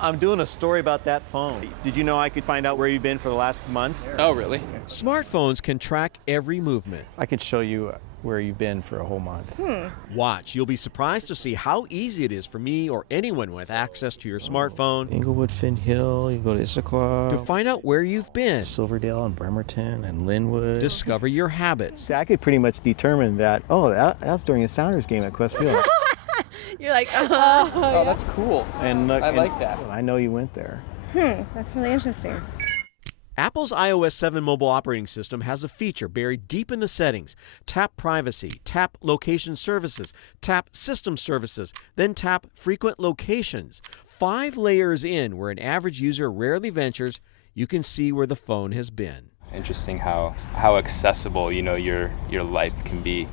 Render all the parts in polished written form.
I'm doing a story about that phone. Did you know I could find out where you've been for the last month? Oh, really? Smartphones can track every movement. I could show you where you've been for a whole month. Watch, you'll be surprised to see how easy it is for me or anyone with access to your smartphone Inglewood, Finn Hill, you go to Issaquah, to find out where you've been, Silverdale and Bremerton and Linwood. discover your habits. See, I could pretty much determine that, that was during the Sounders game at Quest Field. You're like, Oh, that's cool. And look, I like that. I know you went there. that's really interesting. Apple's iOS 7 mobile operating system has a feature buried deep in the settings. Tap Privacy, tap Location Services, tap System Services, then tap Frequent Locations. 5 layers in, where an average user rarely ventures, you can see where the phone has been. Interesting how accessible, your life can be.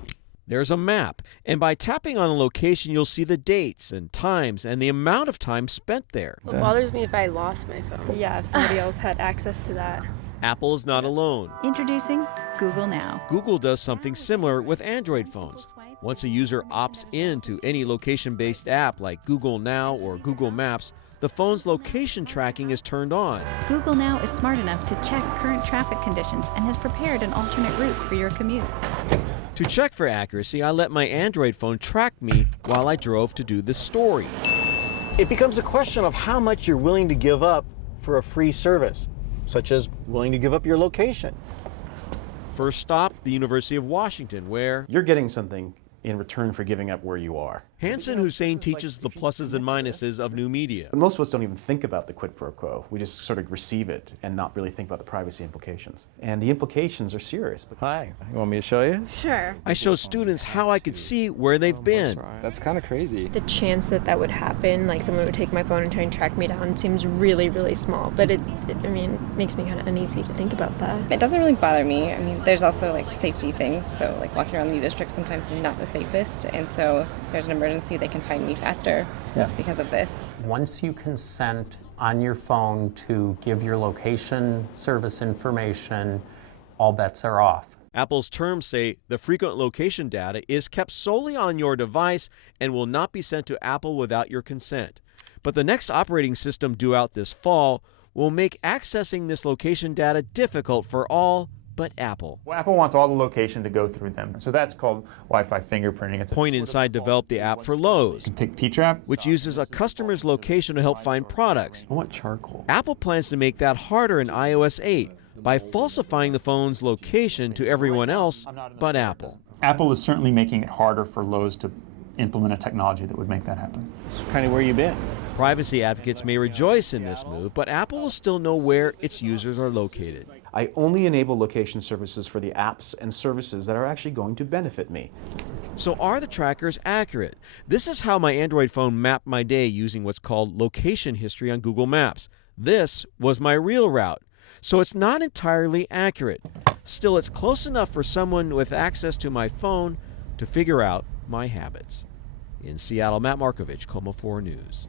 There's a map, and by tapping on a location, you'll see the dates and times and the amount of time spent there. It bothers me if I lost my phone. Yeah, if somebody else had access to that. Apple is not alone. Introducing Google Now. Google does something similar with Android phones. Once a user opts into any location-based app like Google Now or Google Maps, the phone's location tracking is turned on. Google Now is smart enough to check current traffic conditions and has prepared an alternate route for your commute. To check for accuracy, I let my Android phone track me while I drove to do this story. It becomes a question of how much you're willing to give up for a free service, such as willing to give up your location. First stop, the University of Washington, where You're getting something in return for giving up where you are. Hansen Hussein teaches the pluses and minuses of new media. But most of us don't even think about the quid pro quo. We just sort of receive it and not really think about the privacy implications. And the implications are serious. Hi, you want me to show you? Sure. I showed students how I could see where they've been. That's kind of crazy. The chance that would happen, like someone would take my phone and try and track me down, seems really, really small. But it makes me kind of uneasy to think about that. It doesn't really bother me. I mean, there's also like safety things. So like walking around the district sometimes is not the safest. And so if there's an emergency, they can find me faster because of this. Once you consent on your phone to give your location service information, all bets are off. Apple's terms say the frequent location data is kept solely on your device and will not be sent to Apple without your consent. But the next operating system due out this fall will make accessing this location data difficult for all but Apple. Well, Apple wants all the location to go through them. So that's called Wi-Fi fingerprinting. It's Point Inside developed the app for Lowe's, You can pick P-Trap. which uses a customer's location to help find products. I want charcoal. Apple plans to make that harder in iOS 8 by falsifying the phone's location to everyone else but Apple. Apple is certainly making it harder for Lowe's to implement a technology that would make that happen. It's kind of where you've been. Privacy advocates may rejoice in this move, but Apple will still know where its users are located. I only enable location services for the apps and services that are actually going to benefit me. So are the trackers accurate? This is how my Android phone mapped my day using what's called location history on Google Maps. This was my real route. So it's not entirely accurate. Still, it's close enough for someone with access to my phone to figure out my habits. In Seattle, Matt Markovich, KOMO 4 News.